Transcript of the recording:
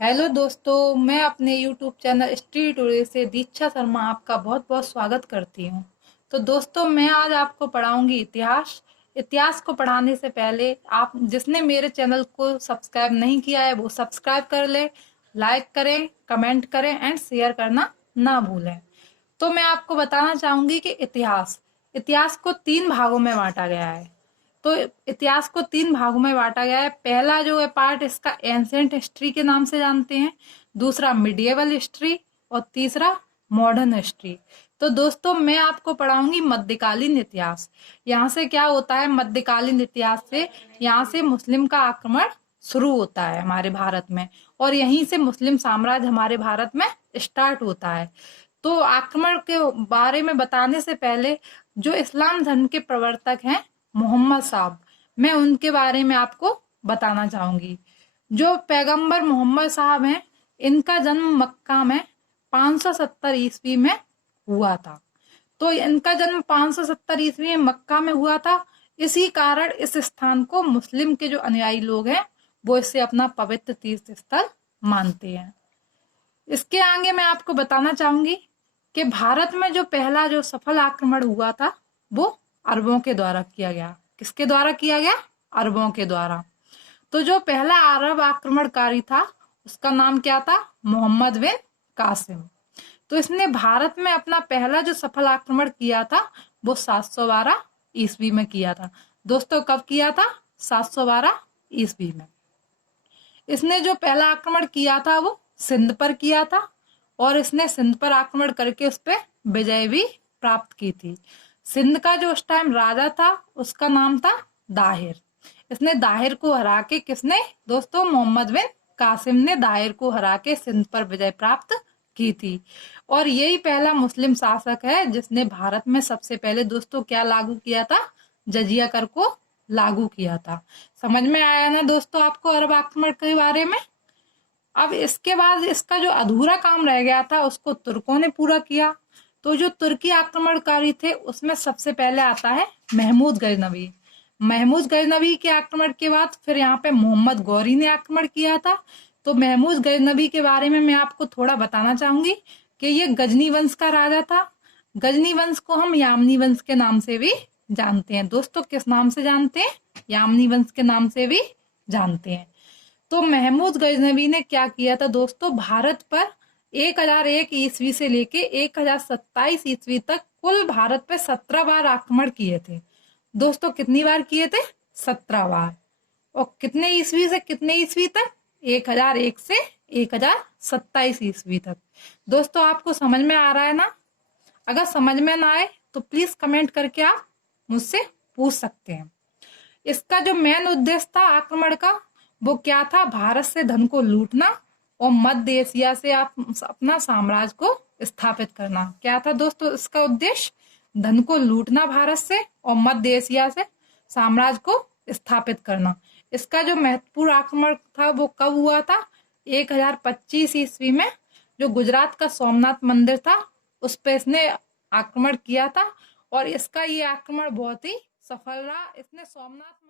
Hello दोस्तों, मैं अपने YouTube चैनल स्ट्रीट टूडे से दीक्षा शर्मा आपका बहुत बहुत स्वागत करती हूँ। तो दोस्तों, मैं आज आपको पढ़ाऊंगी इतिहास। इतिहास को पढ़ाने से पहले आप जिसने मेरे चैनल को सब्सक्राइब नहीं किया है वो सब्सक्राइब कर ले, लाइक करें, कमेंट करें एंड शेयर करना ना भूलें। तो मैं आपको बताना चाहूंगी कि इतिहास इतिहास को तीन भागों में बांटा गया है। तो इतिहास को तीन भागों में बांटा गया है। पहला जो है पार्ट इसका एंशिएंट हिस्ट्री के नाम से जानते हैं, दूसरा मिडिएवल हिस्ट्री और तीसरा मॉडर्न हिस्ट्री। तो दोस्तों, मैं आपको पढ़ाऊंगी मध्यकालीन इतिहास। यहाँ से क्या होता है, मध्यकालीन इतिहास से यहाँ से मुस्लिम का आक्रमण शुरू होता है हमारे भारत में, और यहीं से मुस्लिम साम्राज्य हमारे भारत में स्टार्ट होता है। तो आक्रमण के बारे में बताने से पहले जो इस्लाम धर्म के प्रवर्तक हैं मोहम्मद साहब, मैं उनके बारे में आपको बताना चाहूंगी। जो पैगंबर मोहम्मद साहब हैं, इनका जन्म मक्का में 570 ईस्वी में हुआ था। तो इनका जन्म 570 ईस्वी में मक्का में हुआ था। इसी कारण इस स्थान को मुस्लिम के जो अनुयायी लोग हैं वो इसे अपना पवित्र तीर्थ स्थल मानते हैं। इसके आगे मैं आपको बताना चाहूंगी कि भारत में जो पहला जो सफल आक्रमण हुआ था वो अरबों के द्वारा किया गया। किसके द्वारा किया गया? अरबों के द्वारा। तो जो पहला अरब आक्रमणकारी था उसका नाम क्या था? मोहम्मद बिन कासिम। तो इसने भारत में अपना पहला जो सफल आक्रमण किया था वो 712 ईस्वी में किया था। दोस्तों, कब किया था? 712 ईस्वी में। इसने जो पहला आक्रमण किया था वो सिंध पर किया था, और इसने सिंध पर आक्रमण करके उस पर विजय भी प्राप्त की थी। सिंध का जो उस टाइम राजा था उसका नाम था दाहिर। इसने दाहिर को हरा के, किसने दोस्तों? मोहम्मद बिन कासिम ने दाहिर को हरा के सिंध पर विजय प्राप्त की थी। और यही पहला मुस्लिम शासक है जिसने भारत में सबसे पहले दोस्तों क्या लागू किया था? जजिया कर को लागू किया था। समझ में आया ना दोस्तों आपको अरब आक्रमण के बारे में? अब इसके बाद इसका जो अधूरा काम रह गया था उसको तुर्कों ने पूरा किया। तो जो तुर्की आक्रमणकारी थे उसमें सबसे पहले आता है महमूद गजनवी। महमूद गजनवी के आक्रमण के बाद फिर यहाँ पे मोहम्मद गौरी ने आक्रमण किया था। तो महमूद गजनवी के बारे में मैं आपको थोड़ा बताना चाहूंगी कि ये गजनी वंश का राजा था। गजनी वंश को हम यामनी वंश के नाम से भी जानते हैं। दोस्तों, किस नाम से जानते हैं? यामनी वंश के नाम से भी जानते हैं। तो महमूद गजनवी ने क्या किया था दोस्तों? भारत पर 1001 ईस्वी से लेके 1027 ईस्वी तक कुल भारत पे 17 बार आक्रमण किए थे। दोस्तों, कितनी बार किए थे? 17 बार। और कितने ईस्वी से कितने ईस्वी तक? 1001 से 1027 ईस्वी तक। दोस्तों, आपको समझ में आ रहा है ना? अगर समझ में ना आए तो प्लीज कमेंट करके आप मुझसे पूछ सकते हैं। इसका जो मेन उद्देश्य था आक्रमण का वो क्या था? भारत से धन को लूटना और मध्य एशिया से आप अपना साम्राज्य को स्थापित करना। क्या था दोस्तों इसका उद्देश्य? धन को लूटना भारत से और मध्य एशिया से साम्राज्य को स्थापित करना। इसका जो महत्वपूर्ण आक्रमण था वो कब हुआ था? 1025 ईस्वी में जो गुजरात का सोमनाथ मंदिर था उस पर इसने आक्रमण किया था, और इसका ये आक्रमण बहुत ही सफल रहा। इसने सोमनाथ